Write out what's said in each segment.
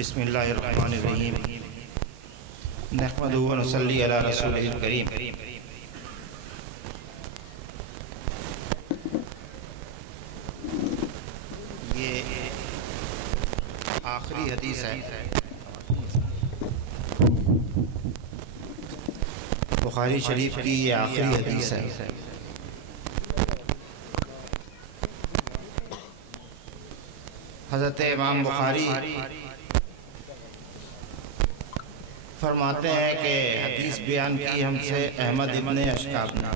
بسم اللہ الرحمن الرحیم نحمدہ و نصلی علی رسولہ الکریم۔ یہ آخری حدیث ہے بخاری شریف کی، یہ آخری حدیث ہے۔ حضرت امام بخاری فرماتے ہیں کہ حدیث بیان کی ہم سے احمد ابن اشکاب نے،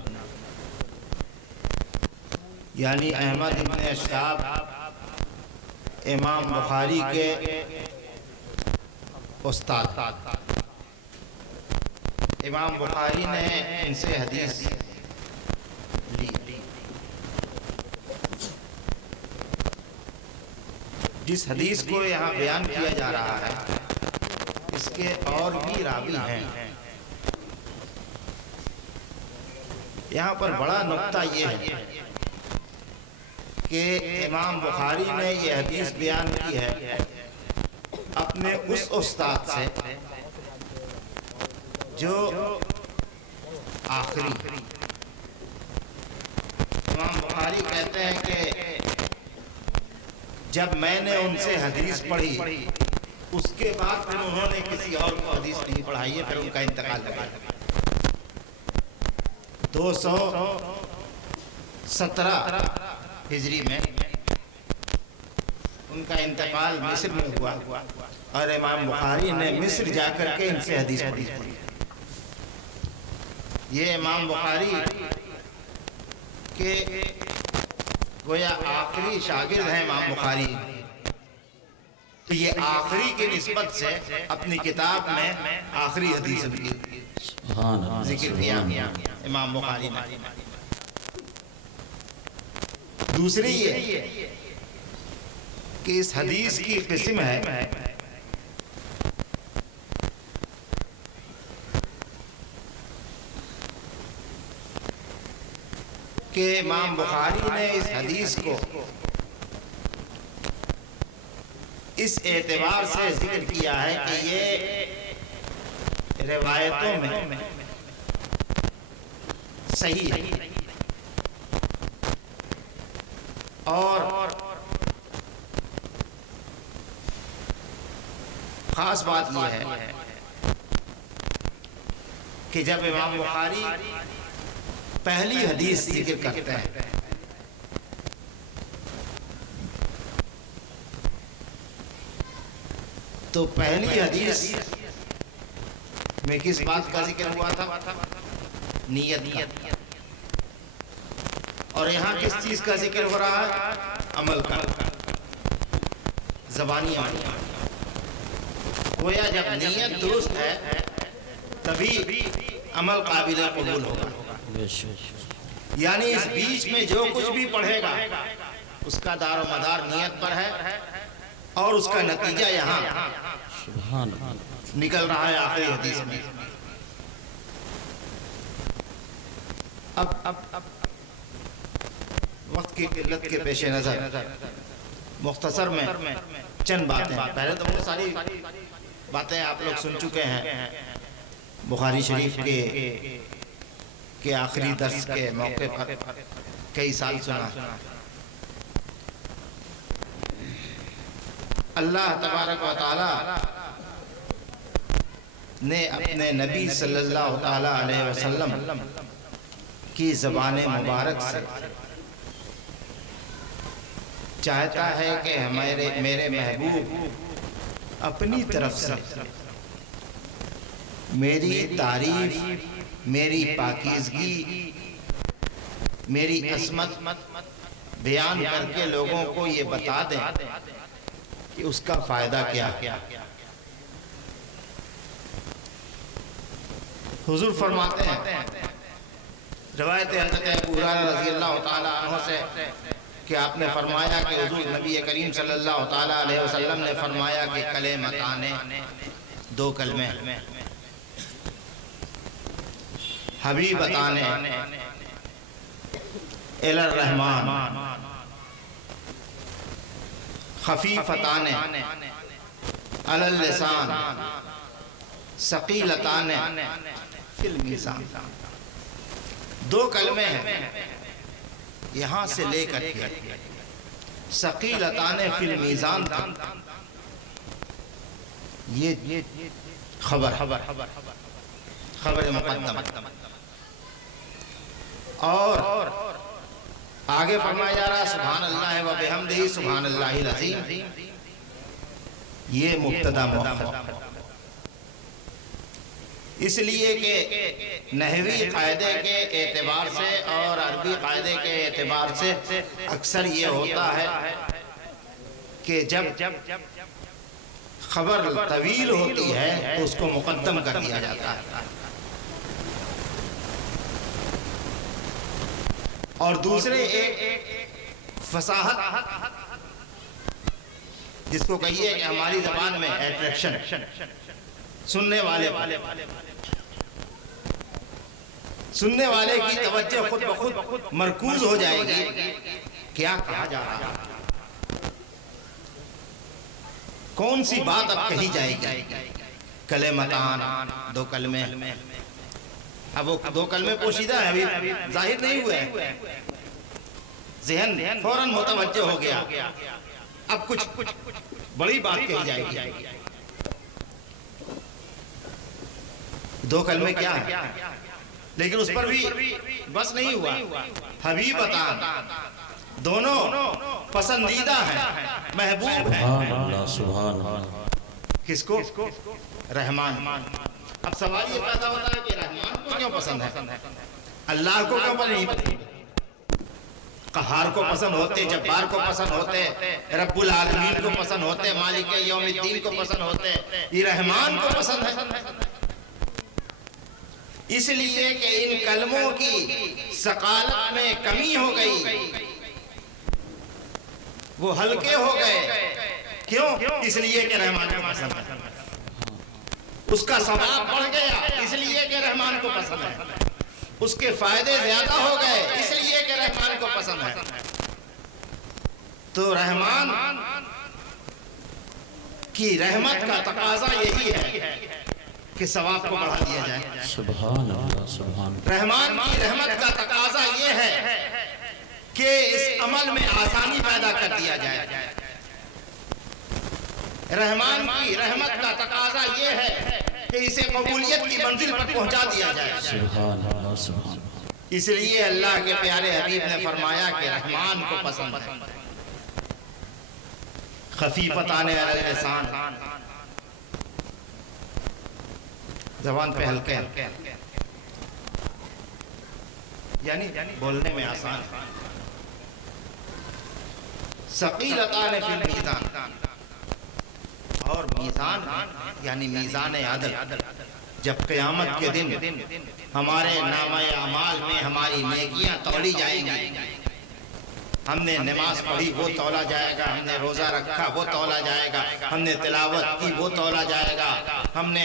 یعنی احمد ابن اشکاب امام بخاری کے استاد، امام بخاری نے ان سے حدیث لی۔ جس حدیث کو یہاں بیان کیا جا رہا ہے اس کے اور بھی راوی ہیں۔ یہاں پر بڑا نکتہ یہ ہے کہ امام بخاری نے یہ حدیث بیان کی ہے اپنے اس استاد سے جو آخری۔ امام بخاری کہتے ہیں کہ جب میں نے ان سے حدیث پڑھی اس کے بعد پھر انہوں نے کسی اور کو حدیث نہیں پڑھائی ہے، پھر ان کا انتقال ہو گیا۔ 217 ہجری میں ان کا انتقال مصر میں ہوا اور امام بخاری نے مصر جا کر کے ان سے حدیث پڑھی۔ یہ امام بخاری کے گویا آخری شاگرد ہیں امام بخاری، تو یہ آخری کی نسبت سے اپنی کتاب میں آخری حدیث کی ذکر کیا امام بخاری نے۔ دوسری یہ کہ اس حدیث کی قسم ہے کہ امام بخاری نے اس حدیث کو اس اعتبار سے ذکر کیا ہے کہ یہ روایتوں میں صحیح ہے، اور خاص بات یہ ہے کہ جب امام بخاری پہلی حدیث ذکر کرتے ہیں تو پہلی حدیث میں کس بات کا ذکر ہوا تھا؟ نیت کا۔ اور یہاں کس چیز کا ذکر ہو رہا ہے؟ عمل کا، زبانی عمل۔ گویا جب نیت درست ہے تبھی عمل قابل قبول ہوگا۔ یعنی اس بیچ میں جو کچھ بھی پڑھے گا اس کا دار و مدار نیت پر ہے، اور اس کا نتیجہ یہاں نکل رہا ہے آخری حدیث میں۔ اب وقت کی قلت کے پیش نظر مختصر میں چند باتیں، پہلے تو بہت ساری باتیں آپ لوگ سن چکے ہیں بخاری شریف کے آخری درس کے موقع پر، کئی سال سنا۔ اللہ تبارک و تعالی نے اپنے نبی صلی اللہ تعالی علیہ وسلم کی زبان مبارک سے چاہتا ہے کہ میرے محبوب اپنی طرف سے میری تعریف، میری پاکیزگی، میری عصمت بیان کر کے لوگوں کو یہ بتا دیں کہ اس کا فائدہ کیا ہے۔ حضور فرماتے ہیں، روایت حضرت ابو ہریرہ رضی اللہ تعالی عنہ سے کہ آپ نے فرمایا کہ حضور نبی کریم صلی اللہ تعالی علیہ وسلم نے فرمایا کہ کلمتان، دو کلمے، حبیبتان الی الرحمن، خفیفتان علی اللسان ثقیلتان فی المیزان. دو کلمے ہیں یہاں سے لے کر کے ثقیلتان فی المیزان تک. یہ خبر مقدم. اور آگے فرمایا جا رہا سبحان اللہ و بحمدہ سبحان اللہ العظیم. یہ مبتدا مؤخر اس لیے کہ نحوی قاعدے کے اعتبار سے اور عربی قاعدے کے اعتبار سے اکثر یہ ہوتا ہے کہ جب خبر طویل ہوتی ہے تو اس کو مقدم کر دیا جاتا ہے. اور دوسرے ایک فصاحت جس کو کہیے کہ ہماری زبان میں اٹریکشن، سننے والے کی توجہ خود بخود مرکوز ہو جائے گی. کیا کہا جا رہا ہے، کون سی بات اب کہی جائے گی. کلمتان، دو کلمے. اب وہ دو کلمے پوشیدہ ہیں، ابھی ظاہر نہیں ہوئے ہیں. ذہن فوراً متوجہ ہو گیا اب کچھ بڑی بات کہی جائے گی. دو کلمے کیا ہیں، لیکن اس پر بھی بس نہیں ہوا. حبیبتان، دونوں پسندیدہ ہیں، محبوب ہیں. سبحان اللہ. کس کو؟ رحمان. اب سوال یہ پیدا ہوتا ہے کہ رحمان کو کیوں پسند ہے، اللہ کو کیوں نہیں پسند؟ قہار کو پسند ہوتے، جبار کو پسند ہوتے، رب العالمین کو پسند ہوتے، مالک یوم الدین کو پسند ہوتے، یہ رحمان کو پسند ہے. اس لیے کہ ان کلموں کی ثقالت میں کمی ہو گئی، وہ ہلکے ہو گئے. کیوں؟ اس لیے کہ رحمان کو پسند ہے. اس کا ثواب بڑھ گیا اس لیے کہ رحمان کو پسند ہے. اس کے فائدے زیادہ ہو گئے اس لیے کہ رحمان کو پسند ہے. تو رحمان کی رحمت کا تقاضا یہی ہے کہ ثواب کو بڑھا دیا جائے. سبحان اللہ. سبحان. رحمان کی رحمت کا تقاضا یہ ہے کہ اس عمل میں آسانی پیدا کر دیا جائے. رحمان کی رحمت کا تقاضا یہ ہے کہ اسے قبولیت کی منزل پر پہنچا دیا جائے. سبحان اللہ. سبحان. اس لیے اللہ کے پیارے حبیب نے فرمایا کہ رحمان کو پسند ہے. خفیفتان علی اللسان، زبان پہ ہلکے یعنی بولنے میں آسان. ثقیلتان فی المیزان، اور میزان یعنی میزان عدل. جب قیامت کے دن ہمارے نامہ اعمال میں ہماری نیکیاں تولی جائیں گی، ہم نے نماز پڑھی وہ تولا جائے گا، ہم نے روزہ رکھا وہ تولا جائے گا، ہم نے تلاوت کی وہ تولا جائے گا، ہم نے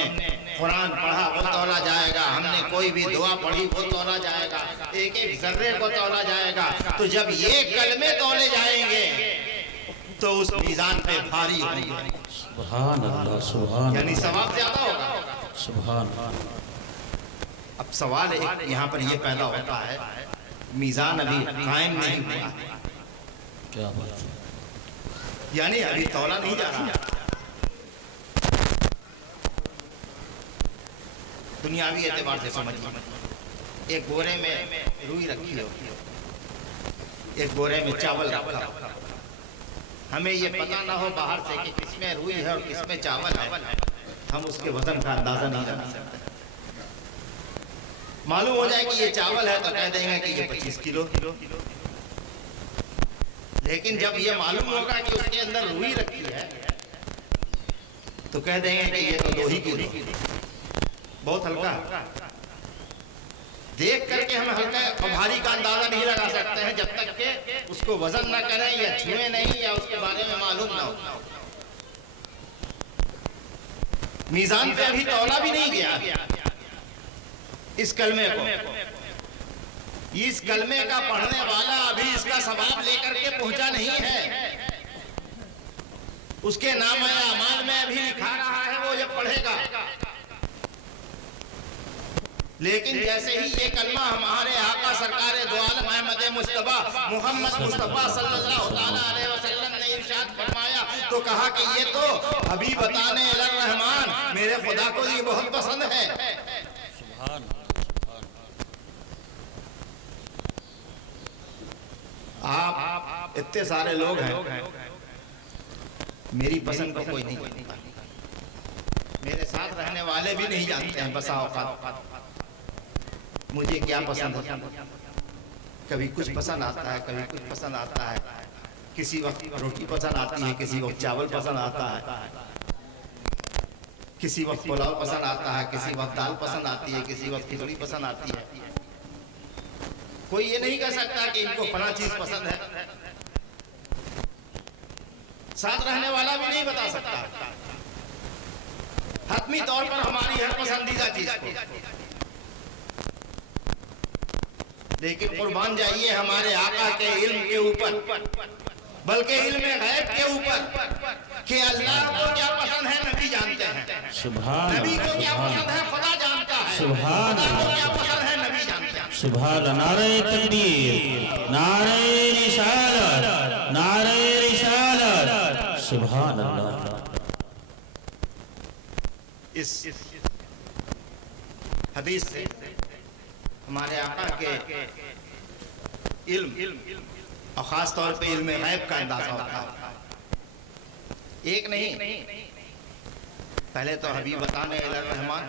قرآن پڑھا وہ تولا جائے گا، ہم نے کوئی بھی دعا پڑھی وہ تولا جائے گا، ایک ایک ذرے کو تولا جائے گا. تو جب یہ کلمے تولے جائیں گے تو اس میزان پہ بھاری ہوں گے. سبحان اللہ. سبحان. یعنی ثواب زیادہ ہوگا. سبحان. اب سوال یہاں پر یہ پیدا ہوتا ہے، میزان ابھی قائم نہیں ہوا، کیا بات ہے. یعنی ابھی تولا نہیں جا رہا. دنیاوی اعتبار سے سمجھیے، ایک بورے میں روئی رکھی ہو، ایک بورے میں چاول رکھا ہو. ہمیں یہ پتہ نہ ہو باہر سے کہ کس میں روئی ہے اور کس میں چاول ہے، ہم اس کے وزن کا اندازہ نہیں لگا سکتے. معلوم ہو جائے کہ یہ چاول ہے تو کہہ دیں گے کہ یہ 25 کلو. لیکن جب یہ معلوم ہوگا کہ اس کے اندر روئی رکھی ہے تو کہہ دیں گے کہ یہ تو 2 ہی کلو، بہت ہلکا ہے. دیکھ کر کے ہم ہلکا اور بھاری کا اندازہ نہیں لگا سکتے ہیں جب تک کہ اس کو وزن نہ کریں یا چھوئیں نہیں یا اس کے بارے میں معلوم نہ ہو. میزان پہ ابھی تولا بھی نہیں گیا اس کلمے کو. اس کلمے کا پڑھنے والا ابھی اس کا ثواب لے کر کے پہنچا نہیں ہے. اس کے نام اعمال میں ابھی لکھا لیکن جیسے ہی یہ کلمہ ہمارے آقا سرکار دو عالم احمد مصطفیٰ محمد مصطفیٰ صلی اللہ تعالیٰ علیہ وسلم نے ارشاد فرمایا تو کہا کہ یہ تو حبیبتان الرحمن، میرے خدا کو یہ بہت پسند ہے۔ سبحان آپ اتنے سارے لوگ ہیں، میری پسند کو کوئی نہیں جانتا، میرے ساتھ رہنے والے بھی نہیں جانتے ہیں بسا اوقات مجھے کیا پسند ہے۔ کبھی کچھ پسند آتا ہے، کبھی کچھ پسند آتا ہے، کسی وقت روٹی پسند آتی ہے، کسی وقت چاول پسند آتا ہے، کسی وقت پلاؤ پسند آتا ہے، کسی وقت دال پسند آتی ہے، کسی وقت کھچڑی پسند آتی ہے۔ کوئی یہ نہیں کہہ سکتا کہ ان کو فلاں چیز پسند ہے، ساتھ رہنے والا بھی نہیں بتا سکتا حتمی طور پر ہماری ہر پسندیدہ چیز کو۔ لیکن قربان جائیے ہمارے آقا کے علم کے اوپر، بلکہ علم غیب کے اوپر کہ اللہ کو کیا پسند ہے نبی جانتے ہیں، سبحان نبی کو کیا پسند ہے خدا جانتا ہے، سبحان خدا کو کیا پسند ہے نبی جانتے ہیں۔ سبحان نعرہ تکبیر، نعرہ رسالت، نعرہ رسالت، سبحان اللہ۔ اس حدیث سے ہمارے آقا کے علم اور خاص طور پہ علم غیب کا اندازہ ہوتا ہے۔ ایک نہیں، پہلے تو حبیبتان الرحمن،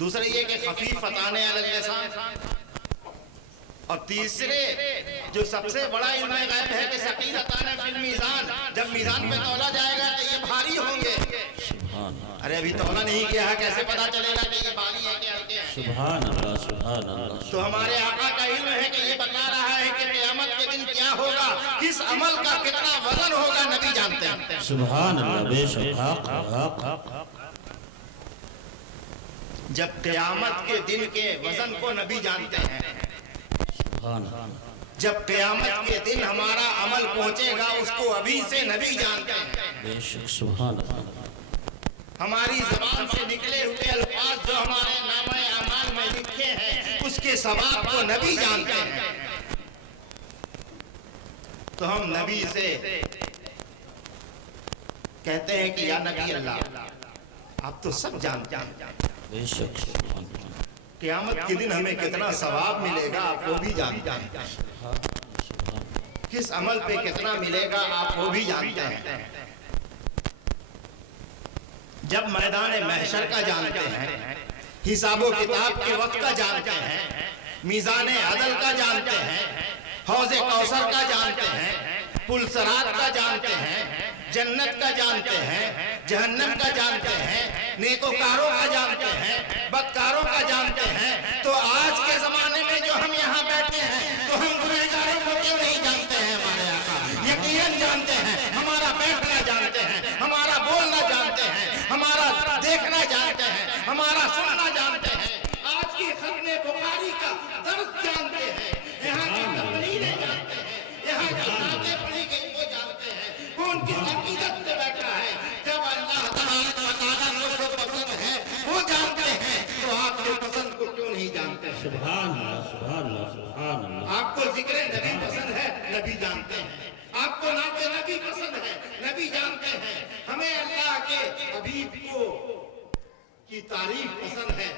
دوسرے یہ کہ خفیفتان علی اللسان، اور تیسرے جو سب سے بڑا علم غیب ہے کہ ثقیلتان فی المیزان، جب میزان پہ تولا جائے گا تو یہ بھاری ہوں گے۔ ارے ابھی تولا نہیں کیا ہے، کیسے پتا چلے گا کہ یہ بھاری ہے کہ ہلکے ہیں؟ سبحان اللہ، سبحان اللہ۔ تو ہمارے آقا کا علم ہے کہ یہ بتا رہا ہے کہ قیامت کے دن کیا ہوگا، کس عمل کا کتنا وزن ہوگا، نبی جانتے ہیں۔ سبحان اللہ، بے شک حق حق۔ جب قیامت کے دن کے وزن کو نبی جانتے ہیں، سبحان اللہ، جب قیامت کے دن ہمارا عمل پہنچے گا اس کو ابھی سے نبی جانتے ہیں۔ بے شک سبحان اللہ۔ ہماری زبان سے نکلے ہوئے الفاظ جو ہمارے نامہ اعمال میں لکھے ہیں اس کے ثواب کو نبی جانتے ہیں۔ تو ہم نبی سے کہتے ہیں کہ یا نبی اللہ آپ تو سب جانتے ہیں، بے شک سبحان اللہ۔ قیامت کے دن ہمیں کتنا ثواب ملے گا آپ وہ بھی جانتے ہیں، کس عمل پہ کتنا ملے گا آپ وہ بھی جانتے ہیں۔ جب میدان محشر کا جانتے ہیں، حساب و کتاب کے وقت کا جانتے ہیں، میزان عدل کا جانتے ہیں، حوض کوثر کا جانتے ہیں، پل صراط کا جانتے ہیں، جنت کا جانتے ہیں، جہنم کا جانتے ہیں، نیکوکاروں کا جانتے ہیں، بدکاروں کا جانتے ہیں، تو آج کے زمانے میں جو ہم یہاں بیٹھے ہیں تو ہم گنہگاروں کو کیوں نہیں جانتے ہیں؟ ہمارے آقا یقیناً جانتے ہیں، ہمارا بیٹھنا جانتے ہیں، ہمارا بولنا جانتے ہیں، ہمارا دیکھنا جانتے ہیں، ہمارا سننا جانتے ہیں، آج کی ختم بخاری کا درس جانتے ہیں، یہاں کی تقریریں جانتے ہیں، یہاں کی باتیں پڑھی گئی وہ جانتے ہیں، کون کس عقیدت سے بیٹھا ہے۔ جب اللہ تعالیٰ کو پسند ہے وہ جانتے ہیں تو آپ کے پسند کو کیوں نہیں جانتے ہیں؟ سبحان اللہ، سبحان اللہ، سبحان اللہ۔ آپ کو ذکر نبی پسند ہے، نبی جانتے ہیں، آپ کو نام نبی پسند ہے، نبی جانتے ہیں، ہمیں اللہ کے حبیب کو کی تعریف پسند ہے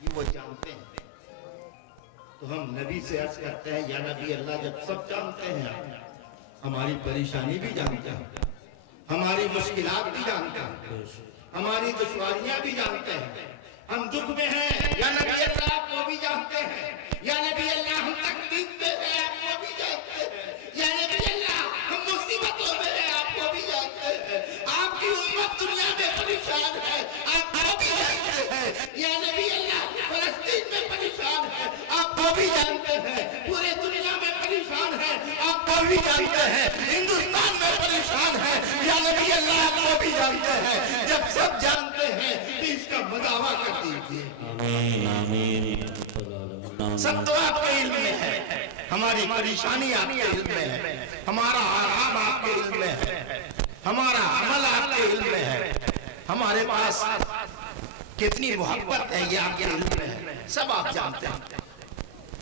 یہ وہ جانتے ہیں۔ تو ہم نبی سے عرض کرتے ہیں یا نبی اللہ جب سب جانتے ہیں، ہماری پریشانی بھی جانتے ہیں، ہماری مشکلات بھی جانتے ہیں، ہماری دشواریاں بھی جانتے ہیں، ہم دکھ میں ہیں یا نبی اللہ آپ کو بھی جانتے ہیں، یا نبی اللہ ہم تکلیف میں ہیں آپ کو بھی جانتے ہیں، یا نبی اللہ ہم مصیبتوں میں ہیں آپ کو بھی جانتے ہیں، آپ کی امت دنیا میں پریشان ہے آپ کو بھی جانتے ہیں، یا نبی اللہ فلسطین میں پریشان ہے آپ کو بھی جانتے ہیں، پورے دنیا میں پریشان ہے آپ کو بھی جانتے ہیں، ہندوستان میں پریشان ہے یا نبی اللہ آپ کو بھی جانتے ہیں۔ جب سب جانتے ہیں تو اس کا مداوع کر دیجئے۔ آمین آمین۔ سب تو آپ کے علم میں ہے، ہماری پریشانی آپ کے علم میں ہے، ہمارا آرام آپ کے علم میں ہے، ہمارا عمل آپ کے علم میں ہے، ہمارے پاس کتنی محبت ہے یہ آپ کے علم میں ہے، سب آپ جانتے ہیں.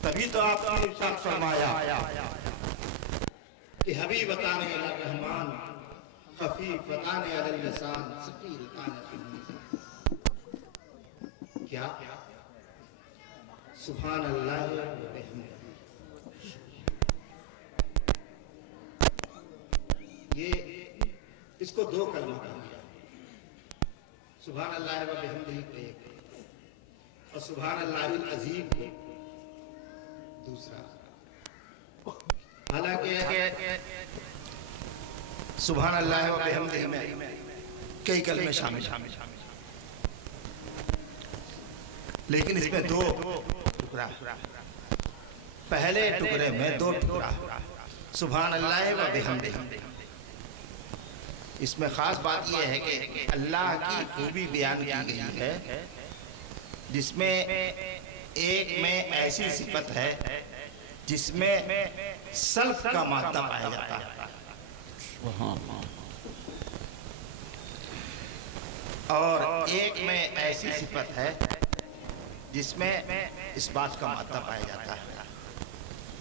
تبھی تو آپ نے ارشاد فرمایا کہ حبیبتان الی الرحمن خفیفتان علی اللسان ثقیلتان فی المیزان. کیا سبحان اللہ وبحمدہ. یہ اس کو دو کلمہ کہا گیا، سبحان اللہ وبحمدہ کو ایک اور سبحان اللہ العظیم کو دوسرا. حالانکہ سبحان اللہ وبحمدہ میں کئی کلمے شامل ہیں، لیکن اس میں دو ٹکڑا، پہلے ٹکڑے میں دو ٹکڑا سبحان اللہ وبحمدہ. اس میں خاص بات یہ ہے کہ اللہ کی خوبی بیان کی گئی ہے جس میں ایک میں ایسی صفت ہے جس میں سلف کا مادہ پایا جاتا ہے، اور ایک میں ایسی صفت ہے جس میں اس بات کا مادہ پایا جاتا ہے.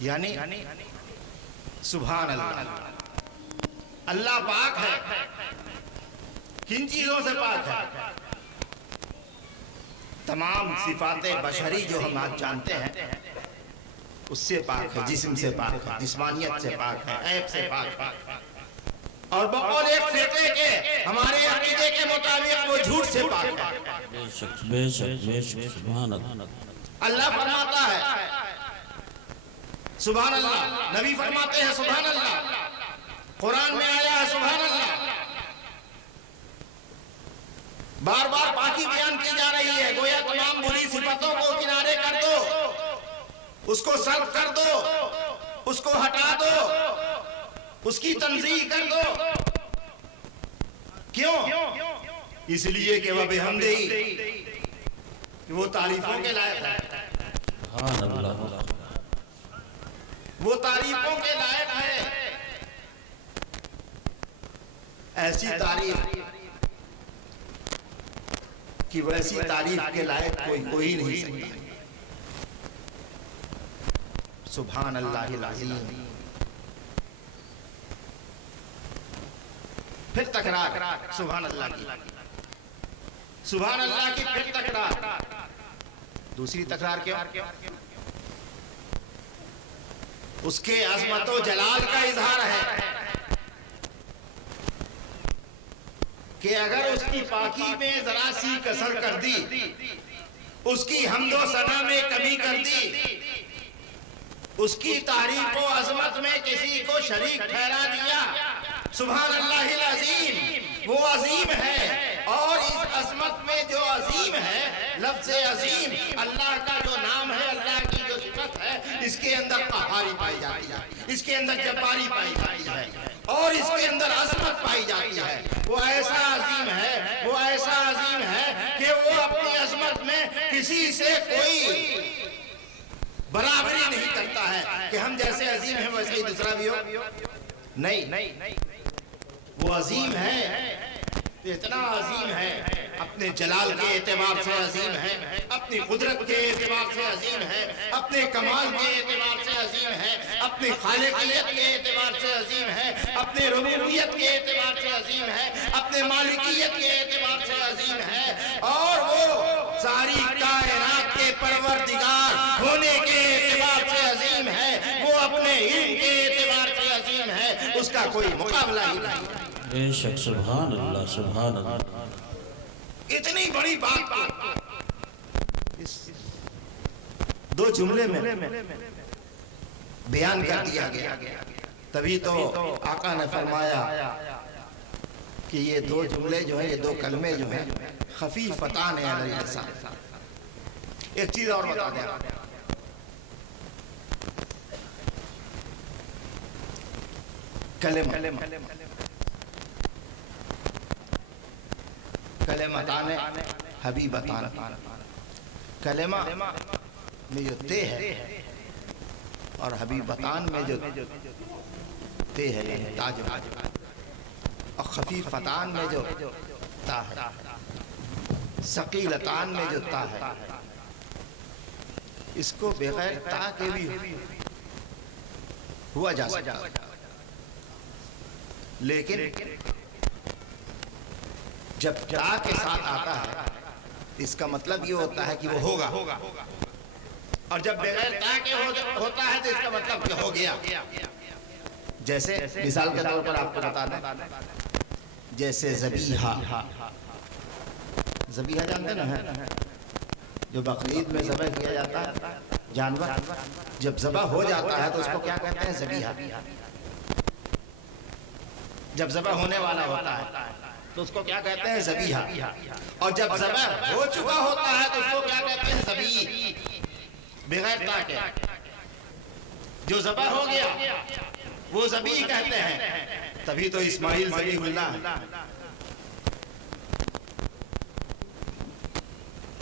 یعنی سبحان اللہ، اللہ پاک ہے. کن چیزوں سے پاک ہے؟ تمام صفات بشری جو ہم آج جانتے ہیں اس سے پاک ہے، جسم سے پاک ہے، جسمانیت سے پاک ہے، عیب سے پاک ہے. اور بقول ایک فرقے کے ہمارے عقیدے کے مطابق وہ جھوٹ سے پاک ہے. بے شک بے شک بے شک. سبحان اللہ. اللہ فرماتا ہے سبحان اللہ، نبی فرماتے ہیں سبحان اللہ، قرآن میں آیا ہے سبحان اللہ. بار بار پاکی بیان کی جا رہی ہے، گویا تمام بری صفتوں کو کنارے کر دو، اس کو صرف کر دو، اس کو ہٹا دو، اس کی تنزیہ کر دو. کیوں؟ اس لیے کہ وہ بحمدہ کہ وہ تعریفوں کے لائق ہے، سبحان اللہ. وہ تعریفوں کے لائق ہے. ایسی تعریف کہ ویسی تعریف کے لائق کوئی نہیں سکتا. سبحان اللہ العظیم. پھر تکرار سبحان اللہ کی، سبحان اللہ کی پھر تکرار. دوسری تکرار کیوں؟ اس کے عظمت و جلال کا اظہار ہے کہ اگر اس کی پاکی میں ذرا سی کسر کر دی، اس کی حمد و ثنا میں کمی کر دی، اس کی تعریف و عظمت میں کسی کو شریک ٹھہرا دیا، سبحان اللہ العظیم، وہ عظیم ہے. اور اس عظمت میں جو عظیم ہے، لفظ عظیم اللہ کا جو نام ہے، اللہ کی جو صفت ہے، اس کے اندر قہاری پائی جاتی ہے، اس کے اندر جباری پائی جاتی ہے، اور اس کے اندر عظمت پائی جاتی ہے. وہ ایسا عظیم ہے، وہ ایسا عظیم ہے کہ وہ اپنی عظمت میں کسی سے کوئی برابری نہیں کرتا ہے کہ ہم جیسے عظیم ہیں ویسے ہی دوسرا بھی ہو. نہیں، وہ عظیم ہے، اتنا عظیم ہے، اپنے جلال کے اعتبار سے عظیم ہے، اپنی قدرت کے اعتبار سے عظیم ہے، اپنے کمال کے اعتبار سے عظیم ہے، اپنی خالقیت کے اعتبار سے عظیم ہے، اپنے ربوبیت کے اعتبار سے عظیم ہے، اپنے مالکیت کے اعتبار سے عظیم ہے، اور وہ ساری کائنات کے پروردگار ہونے کے اعتبار سے عظیم ہے، وہ اپنے علم کے اعتبار سے عظیم ہے، اس کا کوئی مقابلہ ہی نہیں. بے شک. سبحان اللہ سبحان اللہ. اتنی بڑی بات کو اس دو جملے میں بیان کر دیا گیا. تبھی تو آقا نے فرمایا کہ یہ دو جملے جو ہیں، یہ دو کلمے جو ہیں، خفیفتان علی اللسان. ایک چیز اور بتا دیں، کلمتان حبیبتان. کلمہ میں جو تے ہے اور حبیبتان میں جو تے ہے، یعنی تا جو ہے، اور خفیفتان میں جو تا ہے. ثقیلتان میں جو تا ہے اس کو بغیر تا کے بھی ہوا جا سکتا ہے، لیکن جب تا کے ساتھ آتا ہے اس کا مطلب یہ ہوتا ہے کہ وہ ہوگا، اور جب بغیر تا کے ہوتا ہے تو اس کا مطلب کہ ہو گیا۔ جیسے مثال کے طور پر آپ کو بتا دیں، جیسے ذبیحہ جانتے نا ہے جو بقرعید میں ذبح کیا جاتا ہے جانور، جب ذبح ہو جاتا ہے تو اس کو کیا کہتے ہیں؟ ذبیحہ۔ جب ذبح ہونے والا ہوتا ہے تو اس کو کیا کہتے ہیں؟ ذبیحہ۔ اور جب ذبح ہو چکا ہوتا ہے تو اس کو کیا کہتے ہیں؟ ذبیح، بغیر تا کے۔ جو ذبح ہو گیا وہ ذبیح کہتے ہیں، تبھی تو اسماعیل ذبیح اللہ ہے۔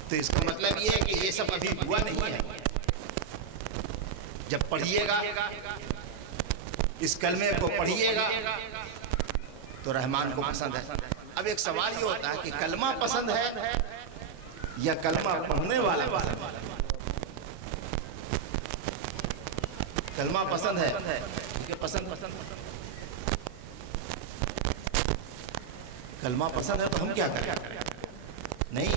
تو اس کا مطلب یہ ہے کہ یہ سب ابھی ہوا نہیں ہے۔ جب پڑھیے گا اس کلمے کو پڑھیے گا تو رحمان کو پسند ہے۔ اب ایک سوال یہ ہوتا ہے کہ کلمہ پسند ہے یا کلمہ پڑھنے والا پسند ہے؟ کلمہ پسند ہے، ٹھیک ہے، پسند کلمہ پسند ہے تو ہم کیا کریں؟ نہیں،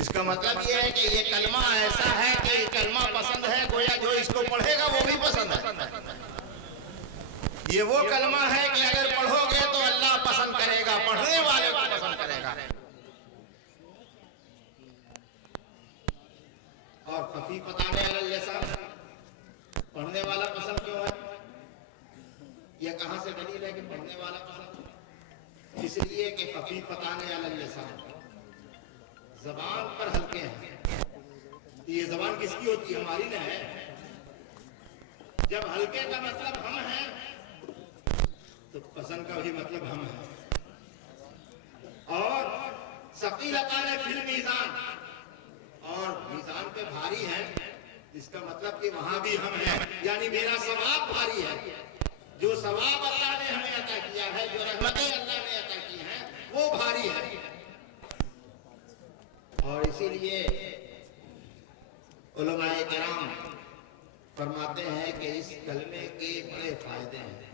اس کا مطلب یہ ہے کہ یہ کلمہ ایسا ہے کہ یہ کلمہ پسند ہے، گویا جو اس کو پڑھے گا وہ بھی پسند ہے۔ یہ وہ کلمہ ہے کہ اگر پڑھو گے تو اللہ پسند کرے گا، پڑھنے والے کو پسند کرے گا۔ اور خفیفتان علی اللسان، پڑھنے والا پسند کیوں ہے؟ یہ کہاں سے دلیل ہے کہ پڑھنے والا پسند ہے؟ اس لیے کہ خفیفتان علی اللسان، زبان پر ہلکے ہیں۔ یہ زبان کس کی ہوتی ہے؟ ہماری نہ ہے۔ جب ہلکے کا مطلب ہم ہیں تو پسند کا بھی مطلب ہم ہیں۔ اور ثقیلتان فی المیزان، اور میزان پہ بھاری ہیں، اس کا مطلب کہ وہاں بھی ہم ہیں، یعنی میرا ثواب بھاری ہے۔ جو ثواب اللہ نے ہمیں عطا کیا ہے، جو رحمتیں اللہ نے عطا کی ہیں، وہ بھاری ہے۔ اور اسی لیے علماء کرام فرماتے ہیں کہ اس کلمے کے بڑے فائدے ہیں،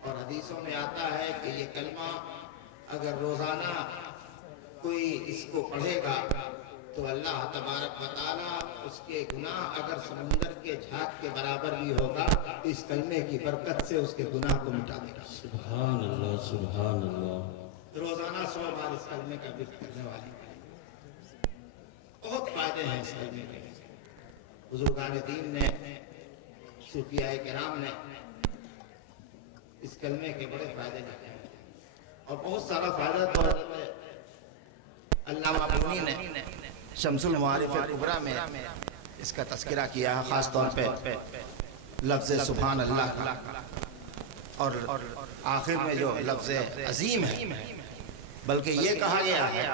اور حدیثوں میں آتا ہے کہ یہ کلمہ اگر روزانہ کوئی اس کو پڑھے گا تو اللہ تبارک و تعالیٰ اس کے گناہ اگر سمندر کے جھاگ کے برابر بھی ہوگا، اس کلمے کی برکت سے اس کے گناہ کو مٹا دے گا۔ سبحان اللہ، سبحان اللہ۔ روزانہ 100 بار اس کلمے کا ذکر کرنے والی بہت فائدے ہیں اس کلمے کے۔ بزرگان دین نے، صوفیاء کرام نے اس کلمے کے بڑے فائدے لکھے ہیں، اور بہت سارا فائدہ تو علامہ بونی نے شمس المعارف الکبریٰ میں اس کا تذکرہ کیا ہے، خاص طور پہ لفظ سبحان اللہ کا، اور آخر میں جو لفظ عظیم ہے، بلکہ یہ کہا گیا ہے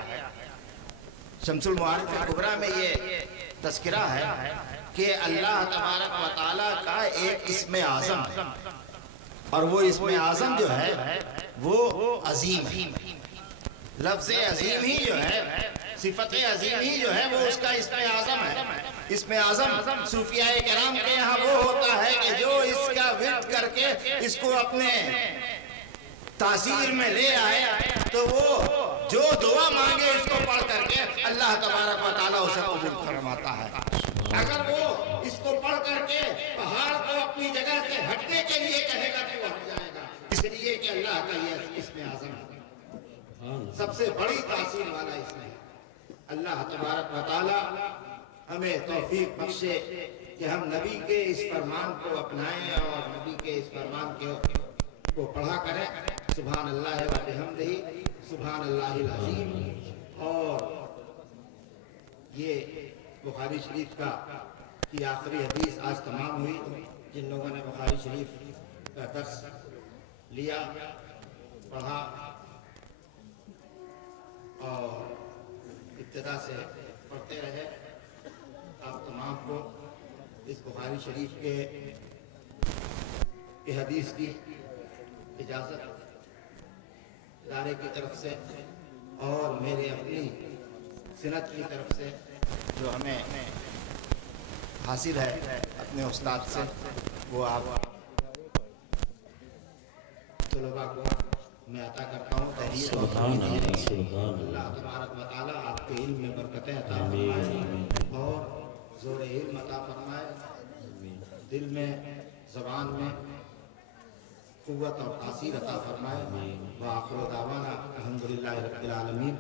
شمس المعارف الکبریٰ میں یہ تذکرہ ہے کہ اللہ تبارک و تعالیٰ کا ایک اسم اعظم ہے، اور وہ اسم اعظم جو ہے وہ عظیم ہے۔ لفظ عظیم ہی جو ہے، صفت عظیم ہی جو ہے، وہ اس کا اسم اعظم ہے۔ اسم اعظم صوفیاء کرام کے یہاں وہ ہوتا ہے کہ جو اس کا ورد کر کے اس کو اپنے تاثیر میں لے آئے تو وہ جو دعا مانگے اس کو پڑھ کر کے اللہ تبارک و تعالیٰ اسے قبول فرماتا ہے۔ اگر وہ اس کو پڑھ کر کے پہاڑ کو اپنی جگہ سے ہٹنے کے لیے کہے گا تو وہ ہٹ جائے گا، اس لیے کہ اللہ کا یہ اسم اعظم ہے، سب سے بڑی تاثیر والا اسم ہے۔ اللہ تبارک و تعالیٰ ہمیں توفیق بخشے کہ ہم نبی کے اس فرمان کو اپنائیں اور نبی کے اس فرمان کو پڑھا کریں۔ سبحان اللہ و بحمدہ، سبحان اللہ العظیم۔ اور یہ بخاری شریف کی آخری حدیث آج تمام ہوئی۔ جن لوگوں نے بخاری شریف کا درس لیا، پڑھا اور ابتدا سے پڑھتے رہے، آپ تمام کو اس بخاری شریف کے حدیث کی اجازت ادارے کی طرف سے اور میرے اپنی صنعت کی طرف سے جو ہمیں حاصل ہے اپنے استاد سے، وہ آپ طلباء کو میں عطا کرتا ہوں. تحریر اور سبحان تحریر اللہ، ہے. سبحان اللہ اللہ. تبارک و تعالیٰ آپ کے علم میں برکتیں عطا آمین، فرمائے آمین، اور زور علم عطا فرمائے، آمین. دل میں زبان میں قوت اور تاثیر عطا فرمائے. آمین. وآخر دعوانا الحمدللہ رب العالمین.